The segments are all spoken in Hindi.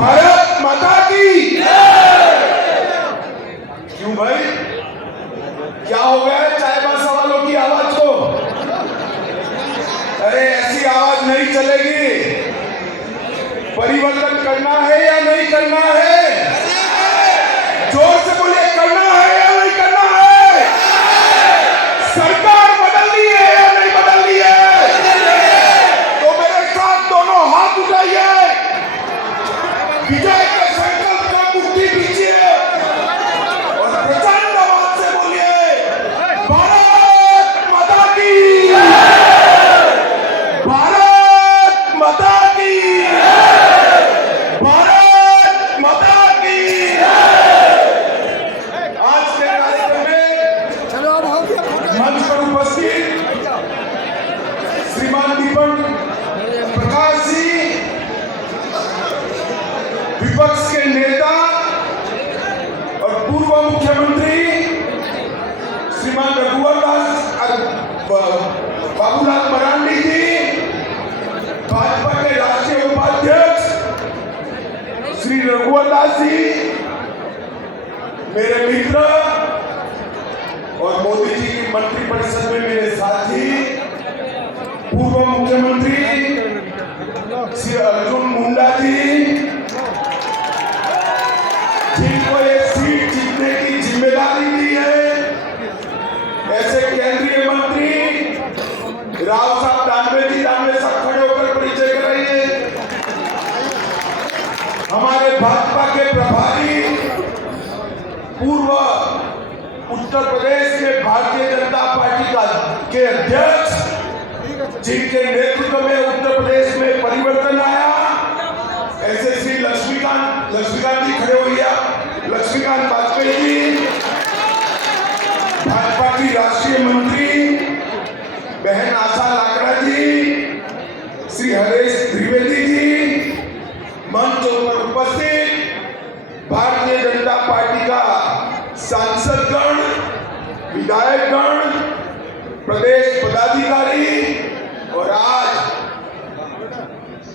भारत माता की। क्यों भाई, क्या हो गया है चाय बासा वालों की आवाज को? अरे ऐसी आवाज नहीं चलेगी। परिवर्तन करना है या नहीं करना है? जोर से बोलिए, करना है या नहीं करना है? सरकार बदलनी है या नहीं बदलनी है? तो मेरे साथ दोनों हाथ उठाइए, विजय के संकल्प का मुट्ठी कीजिए और प्रचंड आवाज से बोलिए, भारत माता की, भारत माता की, भारत माता की। आज के कार्यक्रम में मंच पर उपस्थित श्रीमान दीपक प्रकाश जी, विपक्ष के नेता और पूर्व मुख्यमंत्री श्रीमान रघुवर दास बाबूलाल मरांडी जी, भाजपा के राष्ट्रीय उपाध्यक्ष श्री रघुवर दास जी, मेरे मित्र और मोदी जी की मंत्रिपरिषद में मेरे साथी पूर्व मुख्यमंत्री श्री अर्जुन मुंडा जी, जिनको ये सीट जीतने की जिम्मेदारी दी है, ऐसे केंद्रीय मंत्री राव साहब दानवे जी, दानवे साहब खड़े होकर परिचय कराइए। हमारे भाजपा के प्रभारी पूर्व उत्तर प्रदेश के भारतीय जनता पार्टी के अध्यक्ष, जिनके नेतृत्व में उत्तर प्रदेश में परिवर्तन आया, ऐसे श्री लक्ष्मीकांत जी खड़े हो गया, लक्ष्मीकांत वाजपेयी जी, भाजपा की राष्ट्रीय मंत्री बहन आशा लाकड़ा जी, श्री हरेश त्रिवेदी जी, मंच पर उपस्थित भारतीय जनता पार्टी का सांसदगण, विधायकगण, प्रदेश पदाधिकारी और आज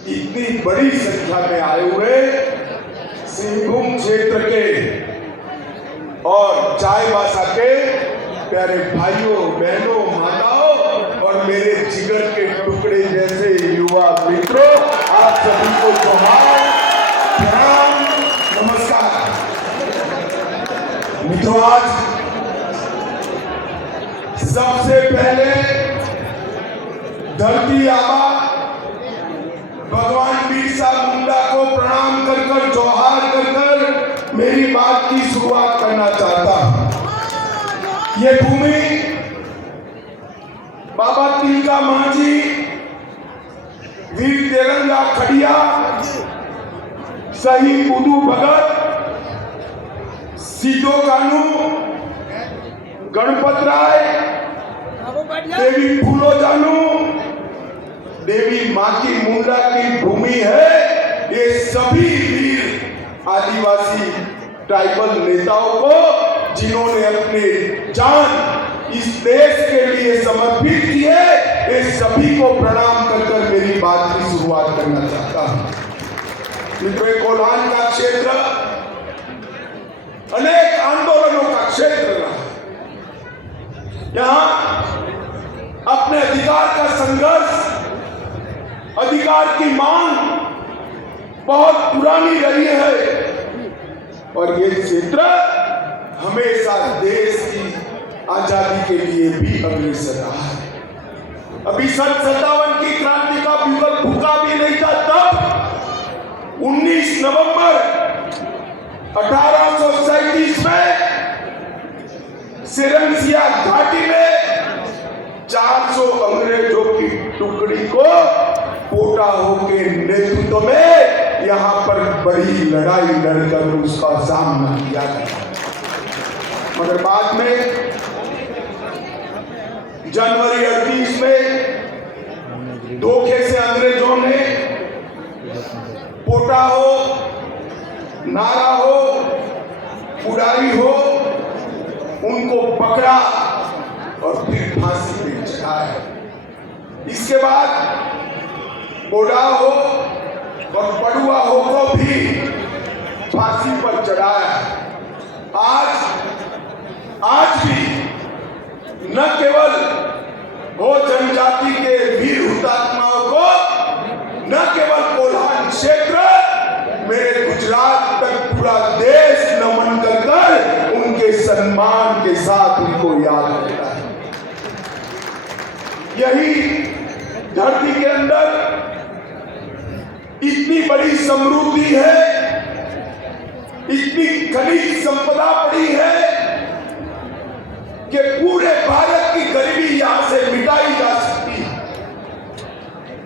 इतनी बड़ी संख्या में आए हुए सिंहभूम क्षेत्र के और चाईबासा के प्यारे भाइयों, बहनों, माताओं और मेरे जिगर के टुकड़े जैसे युवा मित्रों, आप सभी को जोहार, प्रणाम, नमस्कार। मित्रों, आज सबसे पहले धरती आबा भगवान बिरसा मुंडा को प्रणाम कर कर, जोहार कर कर मेरी बात की शुरुआत करना चाहता हूं। ये भूमि बाबा तिलका मांझी, वीर तेरंगा खड़िया, शहीद बुद्धू भगत, सिद्धो कानू, गणपत राय, देवी फूलो जानू, देवी माती मुंडा की भूमि है। ये सभी वीर आदिवासी ट्राइबल नेताओं को, जिन्होंने अपने जान इस देश के लिए समर्पित की है, ये सभी को प्रणाम कर कर मेरी बात की शुरुआत करना चाहता हूं। मित्रों, कोल्हान का क्षेत्र अनेक आंदोलनों का क्षेत्र रहा। यहां अपने अधिकार का संघर्ष, अधिकार की मांग बहुत पुरानी रही है और ये क्षेत्र हमेशा देश की आजादी के लिए भी अग्रसर रहा है। अभी 57 की क्रांति का बिगुल फूका भी नहीं था तब 19 नवंबर 1837 में सिरंसिया घाटी में 400 अंग्रेजों की टुकड़ी को पोटा हो के नेतृत्व में यहां पर बड़ी लड़ाई लड़कर उसका सामना किया गया। मगर बाद में जनवरी 38 में धोखे से अंग्रेजों ने पोटा हो, नारा हो, उड़ाई हो, उनको पकड़ा और फिर फांसी पे चढ़ाया। इसके बाद बोडा हो, और पड़ुआओं को भी फांसी पर चढ़ाया। आज भी न केवल वो जनजाति के वीर हुतात्माओं को, न केवल कोल्हान क्षेत्र, मेरे गुजरात तक पूरा देश नमन कर उनके सम्मान के साथ उनको याद करता है। यही धरती के अंदर इतनी बड़ी समृद्धि है, इतनी खनिज संपदा पड़ी है कि पूरे भारत की गरीबी यहां से मिटाई जा सकती है।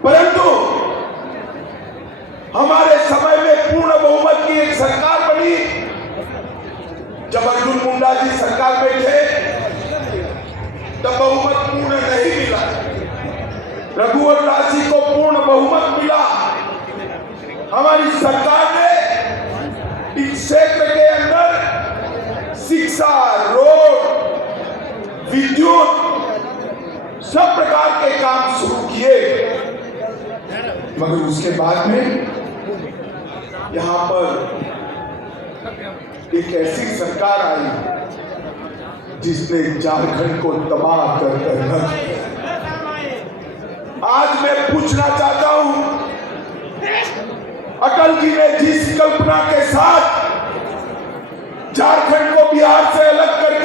परंतु हमारे समय में पूर्ण बहुमत की एक सरकार बनी। जब अर्जुन मुंडा जी सरकार में थे तब बहुमत पूर्ण नहीं मिला। रघुवर दास जी को पूर्ण बहुमत मिला। हमारी सरकार ने इस क्षेत्र के अंदर शिक्षा, रोड, विद्युत, सब प्रकार के काम शुरू किए। मगर उसके बाद में यहां पर एक ऐसी सरकार आई जिसने झारखंड को तबाह कर रख दिया। आज मैं पूछना चाहता हूं, अटल जी ने जिस कल्पना के साथ झारखंड को बिहार से अलग कर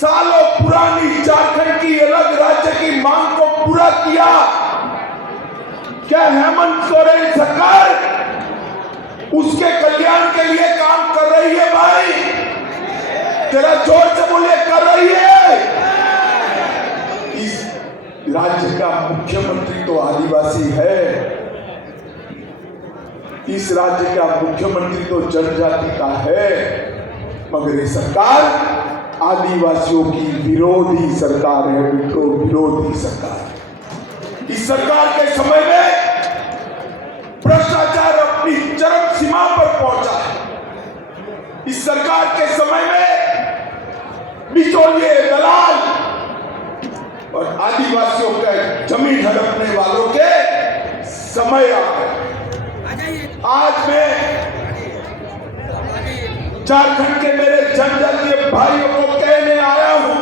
सालों पुरानी झारखंड की अलग राज्य की मांग को पूरा किया, क्या हेमंत सोरेन सरकार उसके कल्याण के लिए काम कर रही है? भाई जरा जोर से बोलिए, कर रही है? इस राज्य का मुख्यमंत्री तो आदिवासी है, इस राज्य का मुख्यमंत्री तो जनजाति का है, मगर ये सरकार आदिवासियों की विरोधी सरकार है, विरोधी सरकार। इस सरकार के समय में भ्रष्टाचार अपनी चरम सीमा पर पहुंचा है। इस सरकार के समय में बिचौलिए, दलाल और आदिवासियों के जमीन हड़पने वालों के समय आ गए। आज मैं झारखंड के मेरे जनजातीय भाइयों को कहने आया हूं,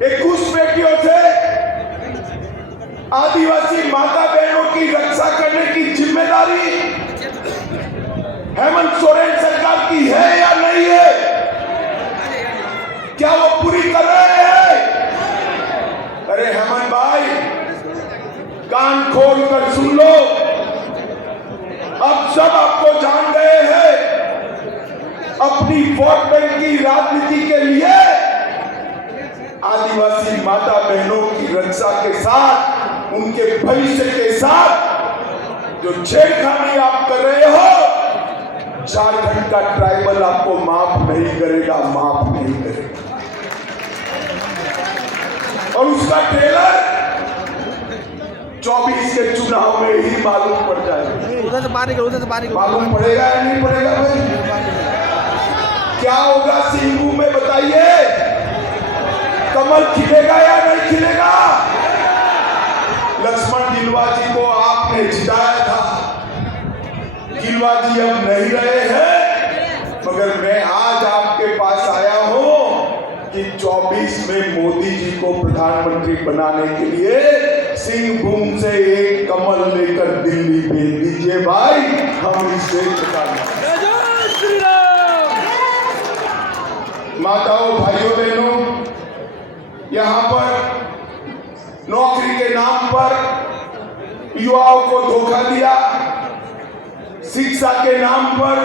21 बेटियों से आदिवासी माता बहनों की रक्षा करने की जिम्मेदारी हेमंत सोरेन सरकार की है या नहीं है? क्या वो पूरी कर रहे हैं? अरे हेमंत भाई, कान खोल कर सुन लो, अब सब आपको जान गए हैं। अपनी वोट बैंक की राजनीति के लिए आदिवासी माता बहनों की रक्षा के साथ, उनके भविष्य के साथ जो छेड़खानी आप कर रहे हो, झारखंड का ट्राइबल आपको माफ नहीं करेगा, माफ नहीं करेगा। और उसका ट्रेलर 24 के चुनाव में ही मालूम पड़ जाएगा। उधर से बाहर मालूम पड़ेगा या नहीं पड़ेगा भाई? क्या होगा सिंगू में बताइए? कमल खिलेगा या नहीं खिलेगा? लक्ष्मण गिलुआ जी को आपने जिताया था, गिलुआ जी अब नहीं रहे हैं, मगर मैं आज आपके पास आया हूं कि 24 में मोदी जी को प्रधानमंत्री बनाने के लिए सिंहभूम से एक कमल लेकर दिल्ली भेज दीजिए भाई। हम इससे माताओं, भाइयों, बहनों, यहाँ पर नौकरी के नाम पर युवाओं को धोखा दिया, शिक्षा के नाम पर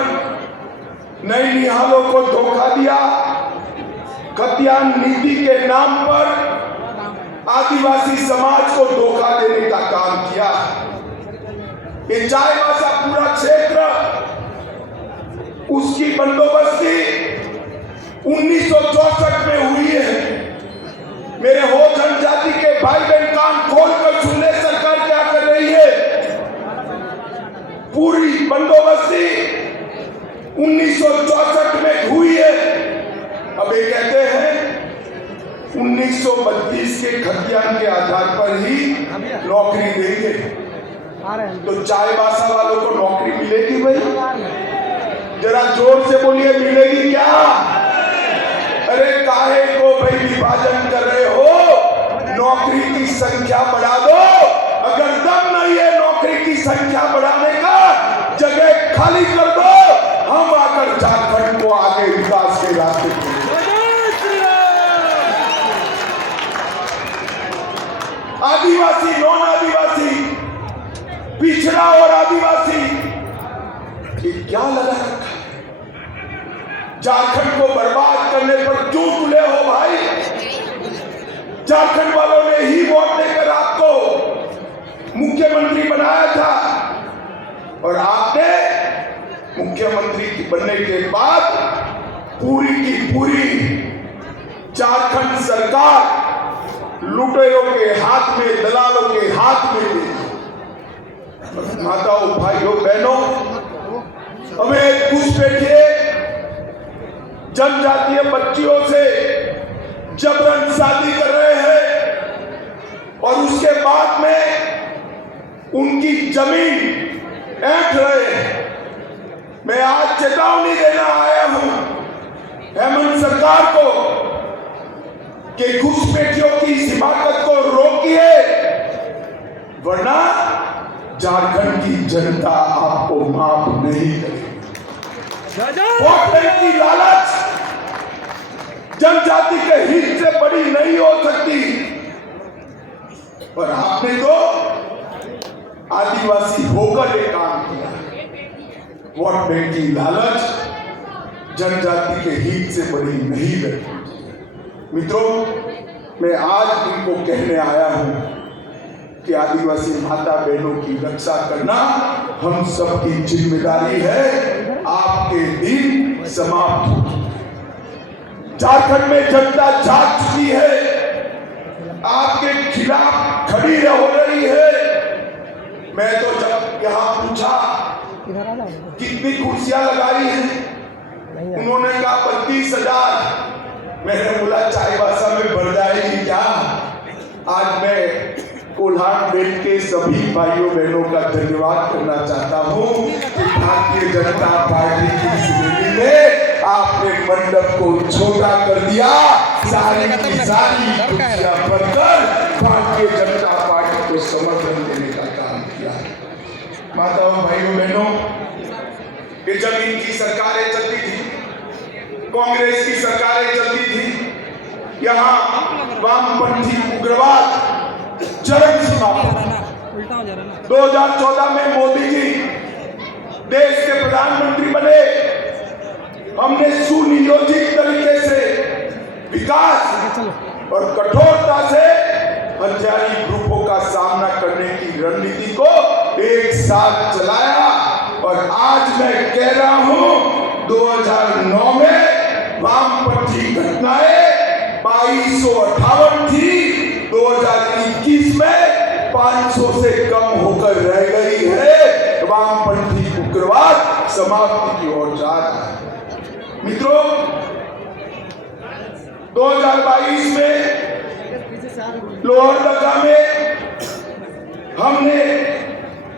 नई निहालों को धोखा दिया, खतियान नीति के नाम पर आदिवासी समाज को धोखा देने का काम किया। ये चाईबासा पूरा क्षेत्र, उसकी बंदोबस्ती 1964 में हुई है। मेरे हो जनजाति के भाई बहन कान खोल कर सुन ले, सरकार क्या कर रही है। पूरी बंदोबस्ती 1964 में हुई है। अब ये कहते हैं 1932 के खतियान के आधार पर ही नौकरी देंगे। तो चाईबासा वालों को नौकरी मिलेगी भाई? जरा जोर से बोलिए, मिलेगी क्या? अरे काहे को भाई विभाजन कर रहे हो? नौकरी की संख्या बढ़ा दो। अगर दम नहीं है नौकरी की संख्या बढ़ाने का, जगह खाली कर दो। हम आकर झारखंड को आगे विकास के रास्ते पे, आदिवासी, नॉन आदिवासी, पिछड़ा और आदिवासी, ये क्या लगा रखा है? झारखंड को बर्बाद करने पर क्यों तुले हो भाई? झारखंड वालों ने ही वोट देकर आपको मुख्यमंत्री बनाया था, और आपने मुख्यमंत्री बनने के बाद पूरी की पूरी झारखंड सरकार लुटेरों के हाथ में, दलालों के हाथ में दी। माताओं, भाइयों, बहनों, हमें घुसपैठिए जनजातीय बच्चियों से जबरन शादी कर रहे हैं और उसके बाद में उनकी जमीन ऐंठ रहे हैं। मैं आज चेतावनी देना आया हूं हेमंत सरकार को कि घुसपैठियों की इस हिमाकत को रोकिए, वरना झारखंड की जनता आपको माफ नहीं करेगी। वोट बैंक की लालच जनजाति के हित से बड़ी नहीं हो सकती, पर आपने तो आदिवासी होकर ये काम किया। वोट बैंक की लालच जनजाति के हित से बड़ी नहीं लगती। मित्रों, मैं आज इनको कहने आया हूं कि आदिवासी माता बहनों की रक्षा करना हम सबकी जिम्मेदारी है। आपके दिन समाप्त हो चुके हैं। झारखंड में जनता जाग चुकी है, आपके खिलाफ खड़ी हो रही है। मैं तो जब यहाँ पूछा कितनी कुर्सियां लगाई हैं, उन्होंने कहा 32,000। मैंने बोला चाईबासा में बढ़ जाएगी क्या? आज मैं कोल्हान बेल्ट के सभी भाइयों बहनों का धन्यवाद करना चाहता हूं कि भारतीय जनता पार्टी की इस रैली में आपने मंडप को छोटा कर दिया। सारी की सारी कुर्सियां भरकर भारतीय जनता पार्टी को समर्थन देने का काम किया। माताओं, भाइयों, बहनों, ये जब इनकी सरकारें चलती थी, कांग्रेस की सरकारें चलती थी, यहाँ वामपंथी उग्रवाद चरम सीमा पर। 2014 में मोदी जी देश के प्रधानमंत्री बने। हमने सुनियोजित तरीके से विकास और कठोरता से हथियारी ग्रुपों का सामना करने की रणनीति को एक साथ चलाया, और आज मैं कह रहा हूं 2009 में वामपंथी घटनाएं 2258 थी, 2021 में 500 से कम होकर रह गई है। वामपंथी उग्रवाद समाप्ति की ओर जा रहा है। मित्रों, 2022 में लोहरदगा में हमने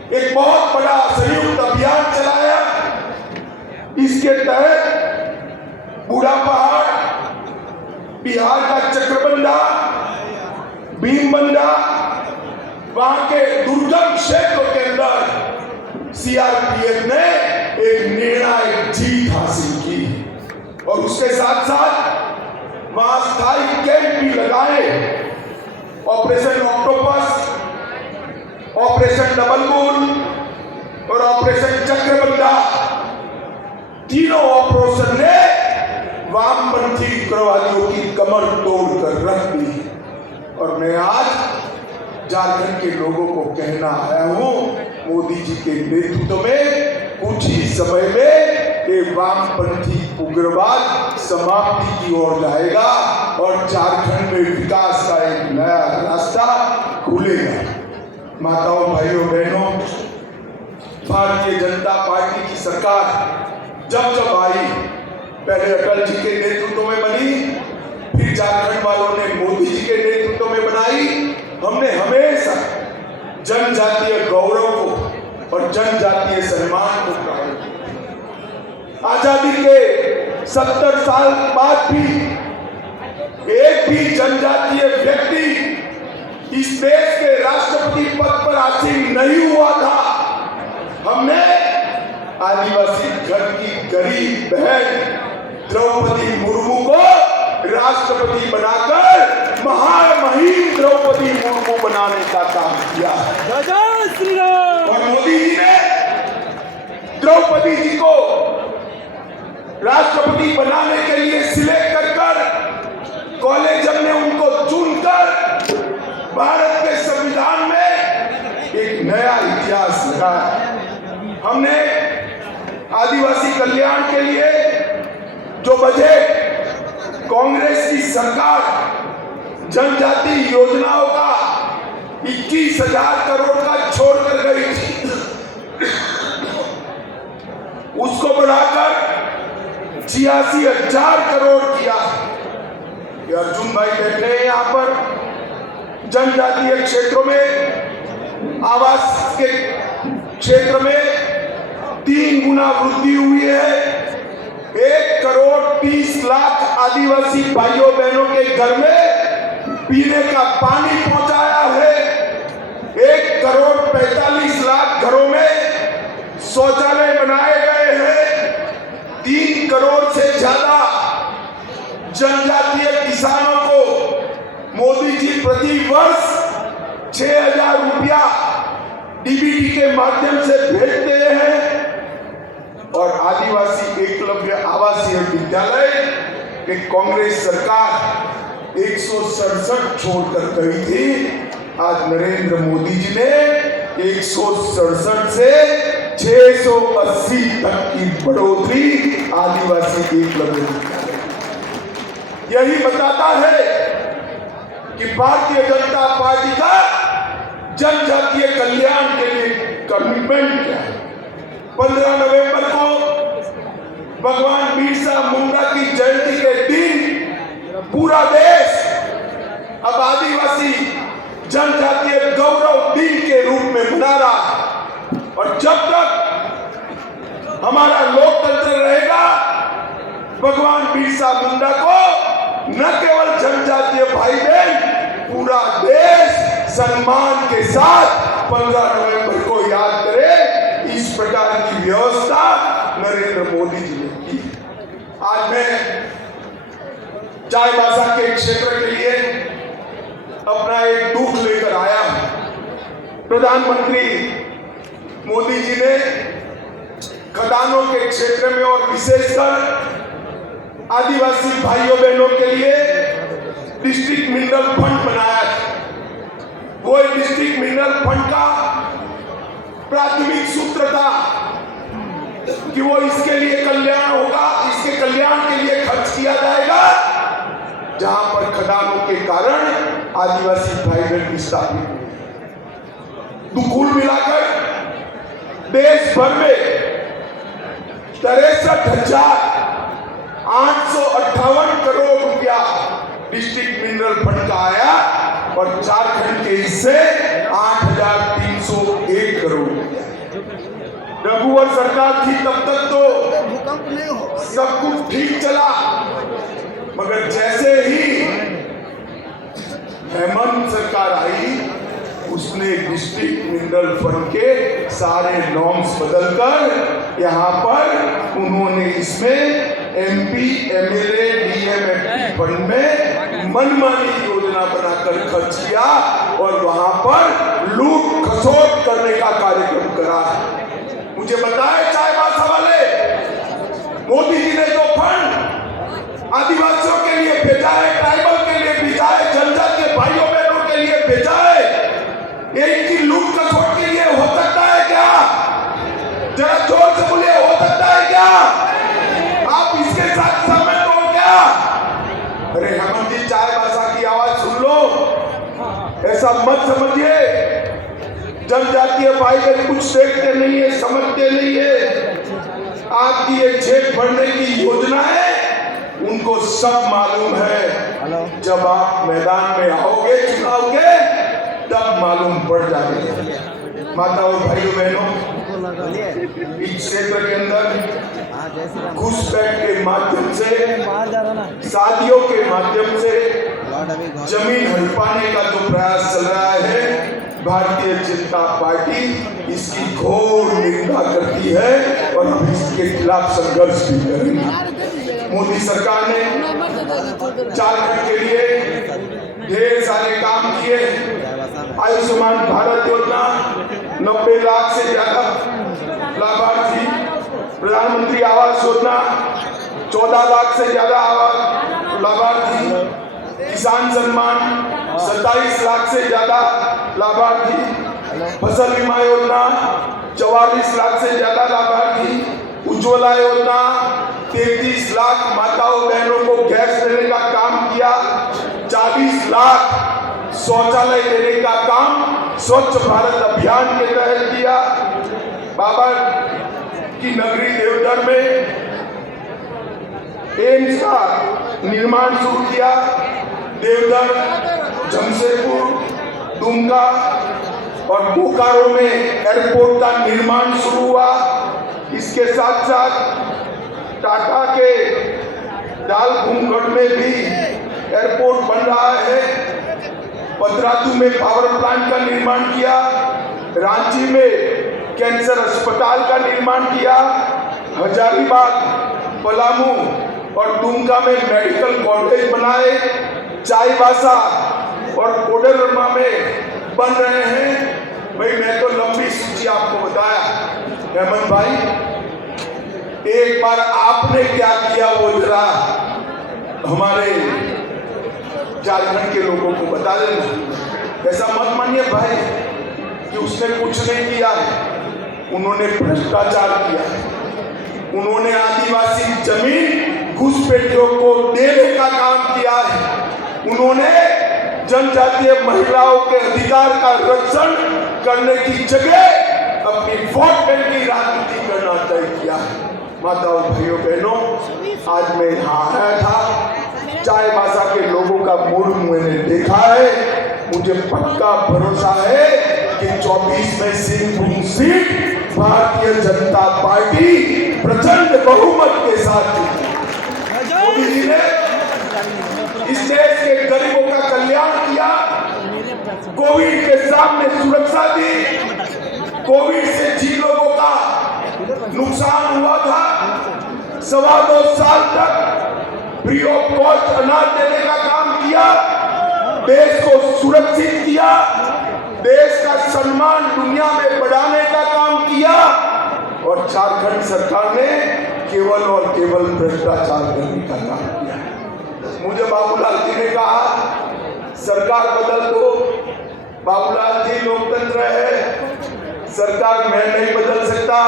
एक बहुत बड़ा संयुक्त अभियान चलाया। इसके तहत बूढ़ा पहाड़, बिहार का चक्रबंधा, भीमबंधा, वहां के दुर्गम क्षेत्रों के अंदर सीआरपीएफ ने एक निर्णायक जीत हासिल की, और उसके साथ साथ वहां स्थायी कैंप भी लगाए। Operation octopus, operation double bull और ऑपरेशन चक्रबंधा, तीनों ऑपरेशन ने वामपंथी उग्रवादियों की कमर तोड़कर रख दी। और मैं आज झारखंड के लोगों को कहना आया हूं, मोदी जी के नेतृत्व में कुछ ही समय में ये वामपंथी उग्रवाद समाप्ति की ओर जाएगा और झारखंड में विकास का एक नया रास्ता खुलेगा। माताओं, भाइयों, बहनों, भारतीय जनता पार्टी की सरकार जब जब आई, पहले अटल जी के नेतृत्व में बनी, फिर झारखंड वालों ने मोदी जी के नेतृत्व में बनाई। हमने हमेशा जनजातीय गौरव को और जनजातीय सम्मान को प्राप्त। आजादी के 70 साल बाद भी एक भी जनजातीय व्यक्ति इस देश के राष्ट्रपति पद पर आसीन नहीं हुआ था। हमने आदिवासी घर की गरीब बहन द्रौपदी मुर्मू को राष्ट्रपति बनाकर महामहिम द्रौपदी मुर्मू बनाने का काम किया। जय श्री राम। और मोदी जी ने द्रौपदी जी को राष्ट्रपति बनाने के लिए सिलेक्ट कर कॉलेज ने उनको चुनकर भारत के संविधान में एक नया इतिहास लगाया। हमने आदिवासी कल्याण के लिए जो बजट कांग्रेस की सरकार जनजाति योजनाओं का 21,000 करोड़ का छोड़कर गई थी, उसको बढ़ाकर 86,000 करोड़ किया। अर्जुन भाई बैठे हैं यहाँ पर। जनजातीय क्षेत्रों में आवास के क्षेत्र में 3 गुना वृद्धि हुई है। 1,30,00,000 आदिवासी भाइयों बहनों के घर में पीने का पानी पहुंचाया है। 1,45,00,000 घरों में शौचालय बनाए गए हैं। 3 करोड़ से ज्यादा जनजातीय किसानों को मोदी जी प्रति वर्ष 6,000 रुपया डीबीटी के माध्यम से भेजते हैं। और आदिवासी एकलव्य आवासीय विद्यालय के कांग्रेस सरकार 167 छोड़कर गई थी। आज नरेंद्र मोदी जी ने 167 से 680 तक की बढ़ोतरी आदिवासी एकलव्य विद्यालय। यही बताता है कि भारतीय जनता पार्टी का जनजातीय कल्याण के लिए कमिटमेंट क्या है। 15 नवंबर को भगवान बिरसा मुंडा की जयंती के दिन पूरा देश अब आदिवासी जनजातीय गौरव दिन के रूप में मना रहा है। और जब तक हमारा लोकतंत्र रहेगा, भगवान बिरसा मुंडा को न केवल जनजातीय भाई बहन, पूरा देश सम्मान के साथ 15 नवंबर को याद करे। इस प्रकार की व्यवस्था नरेंद्र मोदी जी ने की। आज मैं चाईबासा के क्षेत्र के लिए अपना एक दुख लेकर आया हूं। प्रधानमंत्री मोदी जी ने खदानों के क्षेत्र में और विशेषकर आदिवासी भाइयों बहनों के लिए डिस्ट्रिक्ट मिनरल फंड बनाया है। वो डिस्ट्रिक्ट मिनरल फंड का प्राथमिक सूत्र था कि वो इसके लिए कल्याण होगा, इसके कल्याण के लिए खर्च किया जाएगा जहां पर खदानों के कारण आदिवासी भाई बहन विस्थापित हुए। तो कुल मिलाकर देश भर में 63,858 करोड़ रुपया डिस्ट्रिक्ट मिनरल फंड का आया और झारखंड के हिस्से 8,301 करोड़ रुपया। रघुवर सरकार थी तब तक तो सब कुछ ठीक चला, मगर जैसे ही हेमंत सरकार आई, उसने डिस्ट्रिक्ट मिनरल फंड के सारे नॉर्म्स बदलकर यहाँ पर उन्होंने इसमें MP, MLA, DMFT फंड में मनमानी योजना बनाकर खर्च किया और वहां पर लूट खसोट करने का कार्यक्रम करा। मुझे बताए चाईबासा वाले, मोदी जी ने जो फंड आदिवासियों के लिए भेजा है, ट्राइबल के लिए भेजा है, जनजातीय भाइयों बहनों के लिए भेजा है, ये इनकी लूट खसोट के लिए हो सकता है क्या? जरा जोर से बोलिए, हो सकता है क्या? आप इसके साथ सहमत हो क्या? अरे हेमंत जी, चाईबासा की आवाज सुन लो, ऐसा मत समझिए जनजातीय भाई बहन कुछ देखते नहीं है, समझते नहीं है। आपकी ये जेब भरने की योजना है, उनको सब मालूम है। जब आप मैदान में आओगे चुनाव के, तब मालूम पड़ जाएगा। माताओं, भाइयों, बहनों, इस क्षेत्र के अंदर घुसपैठ के माध्यम से, शादियों के माध्यम से जमीन हड़पाने का जो प्रयास चल रहा है, भारतीय जनता पार्टी इसकी घोर निंदा करती है और हम इसके खिलाफ संघर्ष भी करेंगे। मोदी सरकार ने झारखंड के लिए ढेर सारे काम किए। आयुष्मान भारत योजना 90 लाख से ज्यादा लाभार्थी, प्रधानमंत्री आवास योजना 14 लाख से ज्यादा लाभार्थी, किसान सम्मान 27 लाख से ज्यादा लाभार्थी, फसल बीमा योजना 44 लाख से ज्यादा लाभार्थी, उज्ज्वला योजना 33 लाख माताओं बहनों को गैस देने का काम किया, 40 लाख शौचालय देने का काम स्वच्छ भारत अभियान के तहत किया। बाबा की नगरी देवघर में एम्स का निर्माण शुरू किया। देवघर, जमशेदपुर, दुमका और बोकारो में एयरपोर्ट का निर्माण शुरू हुआ। इसके साथ साथ टाटा के डालघुमगढ़ में भी एयरपोर्ट बन रहा है। पतरातू में पावर प्लांट का निर्माण किया। रांची में कैंसर अस्पताल का निर्माण किया। हजारीबाग, पलामू और दुमका में मेडिकल कॉलेज बनाए। चाईबासा और कोडरमा में बन रहे हैं। भाई, मैं तो लंबी सूची आपको बताया। हेमंत भाई, एक बार आपने क्या किया वो जरा हमारे झारखंड के लोगों को बता देना। ऐसा मत मानिए भाई कि उसने कुछ नहीं किया है। उन्होंने भ्रष्टाचार किया है। उन्होंने आदिवासी जमीन घुसपैठियों को देने का काम किया है। उन्होंने जनजातीय महिलाओं के अधिकार का रक्षण करने की जगह अपनी वोट बैंक की राजनीति करना तय किया है। माताओं, भाइयों, बहनों, आज मैं यहाँ आया था। चाईबासा के लोगों का मूड मैंने देखा है। मुझे पक्का भरोसा है कि 24 में सिंहभूम सीट भारतीय जनता पार्टी प्रचंड बहुमत के साथ जीती। मोदी जी ने इस देश के गरीबों का कल्याण किया, कोविड के सामने सुरक्षा दी। कोविड से जिन लोगों का नुकसान हुआ था, 2.25 साल तक फ्री ऑफ कॉस्ट अनाज देने का काम किया। देश को सुरक्षित किया। देश का सम्मान दुनिया में बढ़ाने का काम किया। और झारखंड सरकार ने केवल और केवल भ्रष्टाचार करने का काम किया। मुझे बाबूलाल जी ने कहा, सरकार बदल दो। बाबूलाल जी, लोकतंत्र है, सरकार मैं नहीं बदल सकता,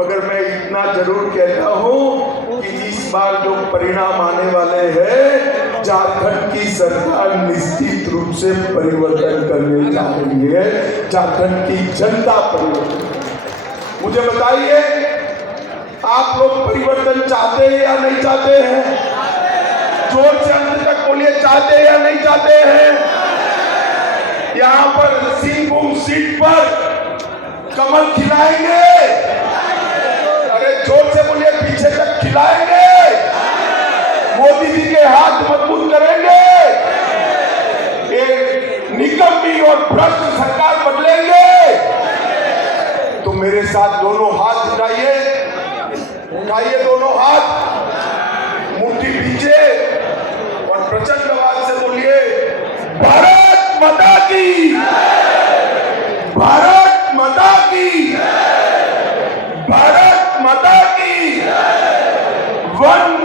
मगर मैं इतना जरूर कहता हूं कि इस बार जो परिणाम आने वाले हैं, झारखंड की सरकार निश्चित रूप से परिवर्तन करने जा रही है। झारखंड की जनता परिवर्तन। मुझे बताइए, आप लोग परिवर्तन चाहते हैं या नहीं चाहते हैं? जोर से अंत तक बोलिए, चाहते हैं या नहीं चाहते हैं? यहाँ पर सिंहभूम सीट पर कमल खिलाएंगे। अरे जोर से बोलिए, पीछे तक खिलाएंगे। मोदी जी के हाथ मजबूत करेंगे। एक निकम्मी और भ्रष्ट सरकार बदलेंगे। तो मेरे साथ दोनों हाथ उठाइए, उठाइए दोनों हाथ, मुट्ठी पीछे और प्रचंड आवाज से बोलिए, भारत माता की, भारत माता की, भारत माता की, वंदे